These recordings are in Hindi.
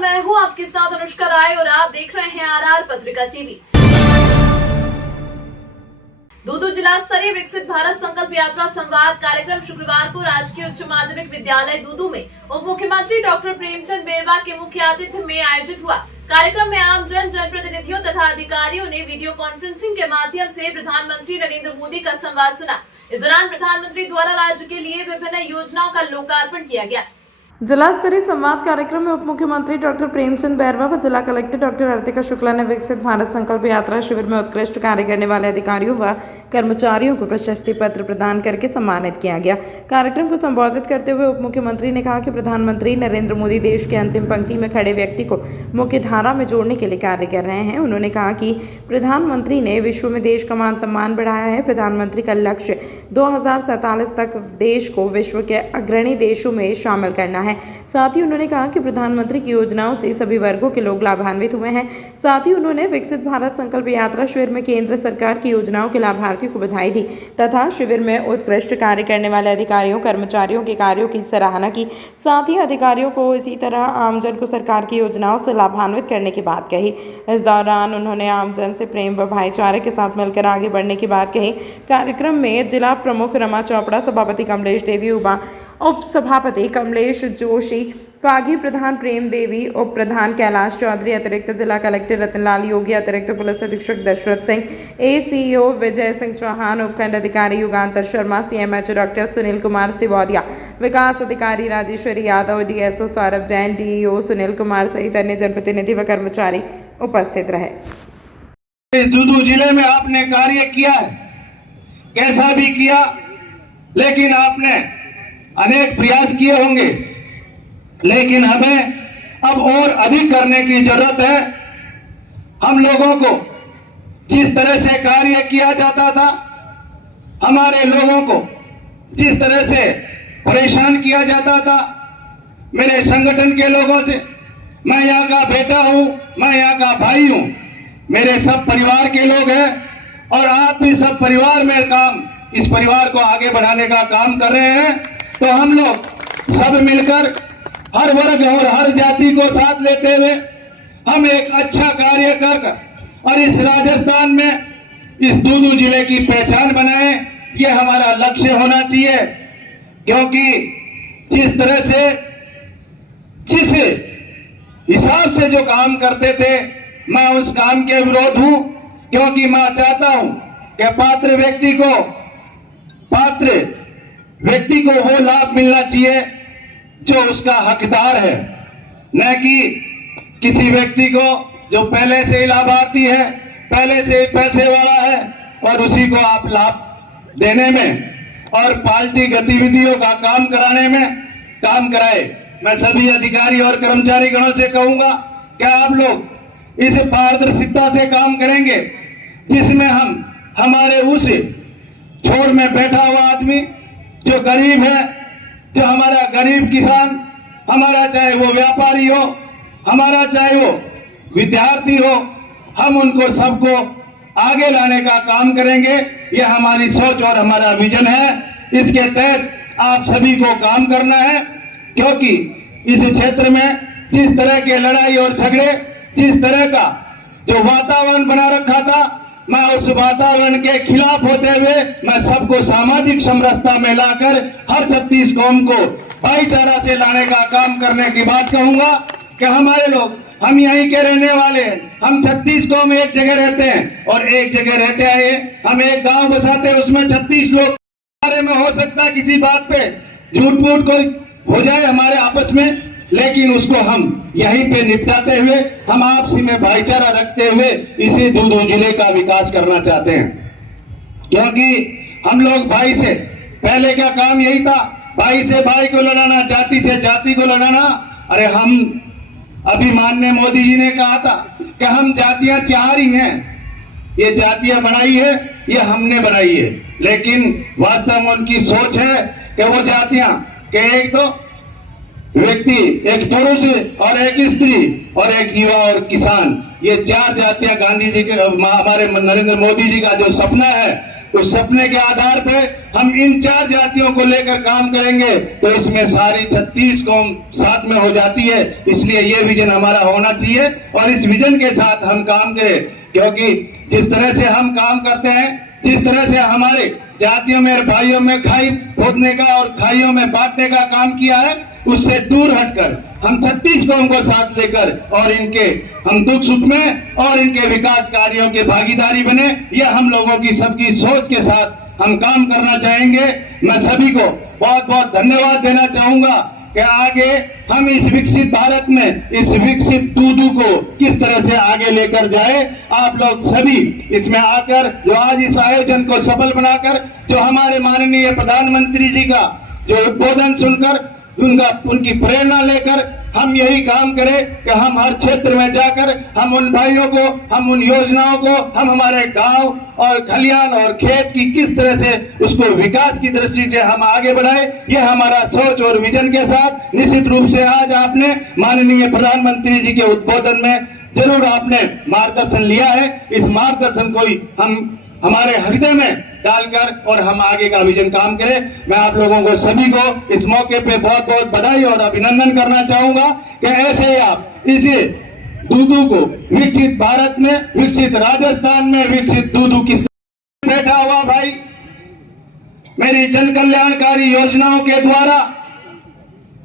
मैं हूं आपके साथ अनुष्का राय और आप देख रहे हैं आरआर पत्रिका टीवी। दूदू जिला स्तरीय विकसित भारत संकल्प यात्रा संवाद कार्यक्रम शुक्रवार को राजकीय उच्च माध्यमिक विद्यालय दूदू में उप मुख्यमंत्री डॉक्टर प्रेमचंद बेरवा के मुख्य आतिथ्य में आयोजित हुआ। कार्यक्रम में आम जनप्रतिनिधियों तथा अधिकारियों ने वीडियो कॉन्फ्रेंसिंग के माध्यम से प्रधानमंत्री नरेंद्र मोदी का संवाद सुना। इस दौरान प्रधानमंत्री द्वारा राज्य के लिए विभिन्न योजनाओं का लोकार्पण किया गया। जिला स्तरीय संवाद कार्यक्रम में उप मुख्यमंत्री डॉक्टर प्रेमचंद बैरवा व जिला कलेक्टर डॉक्टर अर्तिका शुक्ला ने विकसित भारत संकल्प यात्रा शिविर में उत्कृष्ट कार्य करने वाले अधिकारियों व कर्मचारियों को प्रशस्ति पत्र प्रदान करके सम्मानित किया गया। कार्यक्रम को संबोधित करते हुए उप मुख्यमंत्री ने कहा कि प्रधानमंत्री नरेंद्र मोदी देश के अंतिम पंक्ति में खड़े व्यक्ति को मुख्य धारा में जोड़ने के लिए कार्य कर रहे हैं। उन्होंने कहा कि प्रधानमंत्री ने विश्व में देश का मान सम्मान बढ़ाया है। प्रधानमंत्री का लक्ष्य 2047 तक देश को विश्व के अग्रणी देशों में शामिल करना है। साथ ही उन्होंने कहा कि प्रधानमंत्री की योजनाओं से सभी वर्गों के लोग लाभान्वित हुए हैं। साथ ही उन्होंने विकसित भारत संकल्प यात्रा शिविर में केंद्र सरकार की योजनाओं के लाभार्थियों को बधाई दी तथा शिविर में उत्कृष्ट कार्य करने वाले अधिकारियों कर्मचारियों के कार्यों की सराहना की। साथ ही अधिकारियों को इसी तरह आमजन को सरकार की योजनाओं से लाभान्वित करने की बात कही। इस दौरान उन्होंने आमजन से प्रेम व भाईचारे के साथ मिलकर आगे बढ़ने की बात कही। कार्यक्रम में जिला प्रमुख रमा चोपड़ा, सभापति कमलेश देवी, उप सभापति कमलेश जोशी, फागी प्रधान प्रेम देवी, उप प्रधान कैलाश चौधरी, अतिरिक्त जिला कलेक्टर रतनलाल योगी, अतिरिक्त पुलिस अधीक्षक दशरथ सिंह, ACO विजय सिंह चौहान, उपखंड अधिकारी युगांतर शर्मा, CMH डॉक्टर सुनील कुमार सिवौदिया, विकास अधिकारी राजेश्वरी यादव, DSO सौरभ जैन, DEO सुनील कुमार सहित अन्य जनप्रतिनिधि व कर्मचारी उपस्थित रहे। दूदू जिले में आपने कार्य किया है, कैसा भी किया, लेकिन आपने अनेक प्रयास किए होंगे, लेकिन हमें अब और अधिक करने की जरूरत है। हम लोगों को जिस तरह से कार्य किया जाता था, हमारे लोगों को जिस तरह से परेशान किया जाता था, मेरे संगठन के लोगों से, मैं यहाँ का बेटा हूँ, मैं यहाँ का भाई हूँ, मेरे सब परिवार के लोग हैं और आप भी सब परिवार में इस परिवार को आगे बढ़ाने का काम कर रहे हैं। तो हम लोग सब मिलकर हर वर्ग और हर जाति को साथ लेते हुए हम एक अच्छा कार्य कर और इस राजस्थान में इस दूदू जिले की पहचान बनाए, ये हमारा लक्ष्य होना चाहिए। क्योंकि जिस तरह से जिस हिसाब से जो काम करते थे, मैं उस काम के विरोध हूं। क्योंकि मैं चाहता हूं कि पात्र व्यक्ति को वो लाभ मिलना चाहिए जो उसका हकदार है, न कि किसी व्यक्ति को जो पहले से ही लाभार्थी है, पहले से ही पैसे वाला है और उसी को आप लाभ देने में और पार्टी गतिविधियों का काम कराने में काम कराए। मैं सभी अधिकारी और कर्मचारी गणों से कहूंगा कि आप लोग इस पारदर्शिता से काम करेंगे जिसमें हम हमारे उस छोर में बैठा हुआ आदमी जो गरीब है, जो हमारा गरीब किसान, हमारा चाहे वो व्यापारी हो, हमारा चाहे वो विद्यार्थी हो, हम उनको सबको आगे लाने का काम करेंगे। ये हमारी सोच और हमारा विजन है। इसके तहत आप सभी को काम करना है। क्योंकि इस क्षेत्र में जिस तरह के लड़ाई और झगड़े, जिस तरह का जो वातावरण बना रखा था, मैं उस वातावरण के खिलाफ होते हुए मैं सबको सामाजिक समरसता में लाकर हर 36 कौम को भाईचारा से लाने का काम करने की बात कहूंगा। कि हमारे लोग, हम यहीं के रहने वाले हैं, हम 36 कौम एक जगह रहते हैं और एक जगह रहते आए, हम एक गांव बसाते हैं, उसमें 36 लोग बारे में हो सकता है किसी बात पे झूठ मूठ कोई हो जाए हमारे आपस में, लेकिन उसको हम यहीं पे निपटाते हुए, हम आपसी में भाईचारा रखते हुए इसी दूदू जिले का विकास करना चाहते हैं। क्योंकि हम लोग भाई से, पहले क्या काम यही था, भाई से भाई को लड़ाना, जाति से जाति को लड़ाना। अरे हम अभी माननीय मोदी जी ने कहा था कि हम जातियां 4 ही हैं, ये जातियां बनाई है, ये हमने बनाई है, लेकिन वास्तव में उनकी सोच है कि वो जातियां कि एक तो व्यक्ति, एक पुरुष और एक स्त्री और एक युवा और किसान, ये 4 जातियां गांधी जी के, हमारे नरेंद्र मोदी जी का जो सपना है, उस सपने के आधार पर हम इन 4 जातियों को लेकर काम करेंगे तो इसमें सारी 36 कौम साथ में हो जाती है। इसलिए ये विजन हमारा होना चाहिए और इस विजन के साथ हम काम करें, क्योंकि जिस तरह से हम काम करते हैं, जिस तरह से हमारे जातियों में और भाइयों में खाई खोदने का और खाइयों में बांटने का काम किया है, उससे दूर हटकर हम 36 कौम को साथ लेकर और इनके हम दुख सुख में और इनके विकास कार्यों के भागीदारी बने, यह हम लोगों की सबकी सोच के साथ हम काम करना चाहेंगे। मैं सभी को बहुत बहुत धन्यवाद देना चाहूंगा कि आगे हम इस विकसित भारत में इस विकसित दूदू को किस तरह से आगे लेकर जाए। आप लोग सभी इसमें आकर जो आज इस आयोजन को सफल बनाकर जो हमारे माननीय प्रधानमंत्री जी का जो उद्बोधन सुनकर उनकी प्रेरणा लेकर हम यही काम करें कि हम हर क्षेत्र में जाकर हम उन भाइयों को, हम उन योजनाओं को, हम हमारे गांव और खलियान और खेत की किस तरह से उसको विकास की दृष्टि से हम आगे बढ़ाए। यह हमारा सोच और विजन के साथ निश्चित रूप से आज आपने माननीय प्रधानमंत्री जी के उद्बोधन में जरूर आपने मार्गदर्शन लिया है। इस मार्गदर्शन को ही हम हमारे हृदय में डालकर और हम आगे का विजन काम करें। मैं आप लोगों को सभी को इस मौके पे बहुत बहुत बधाई और अभिनंदन करना चाहूंगा कि ऐसे ही आप इसे दूदू को विकसित भारत में, विकसित राजस्थान में विकसित दूदू किस बैठा हुआ भाई मेरी जन कल्याणकारी योजनाओं के द्वारा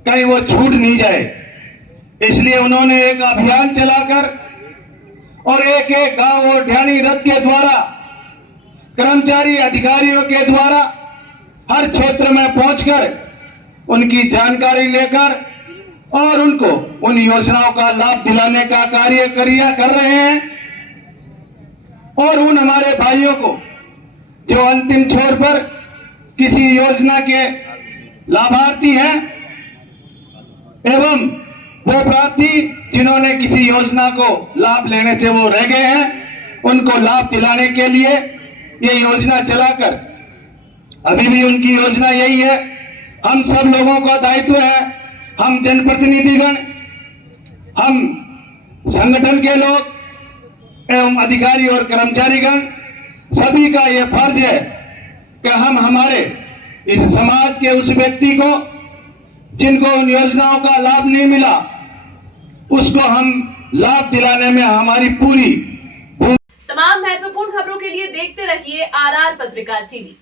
कहीं वो छूट नहीं जाए, इसलिए उन्होंने एक अभियान चलाकर और एक एक गांव और ढाणी रथ के द्वारा कर्मचारी अधिकारियों के द्वारा हर क्षेत्र में पहुंचकर उनकी जानकारी लेकर और उनको उन योजनाओं का लाभ दिलाने का कार्य कर रहे हैं। और उन हमारे भाइयों को जो अंतिम छोर पर किसी योजना के लाभार्थी हैं एवं वो प्रार्थी जिन्होंने किसी योजना को लाभ लेने से वो रह गए हैं, उनको लाभ दिलाने के लिए ये योजना चलाकर अभी भी उनकी योजना यही है। हम सब लोगों का दायित्व है, हम जनप्रतिनिधिगण, हम संगठन के लोग एवं अधिकारी और कर्मचारीगण सभी का ये फर्ज है कि हम हमारे इस समाज के उस व्यक्ति को जिनको उन योजनाओं का लाभ नहीं मिला उसको हम लाभ दिलाने में हमारी पूरी तमाम महत्वपूर्ण खबरों के लिए देखते रहिए RR पत्रिका टीवी।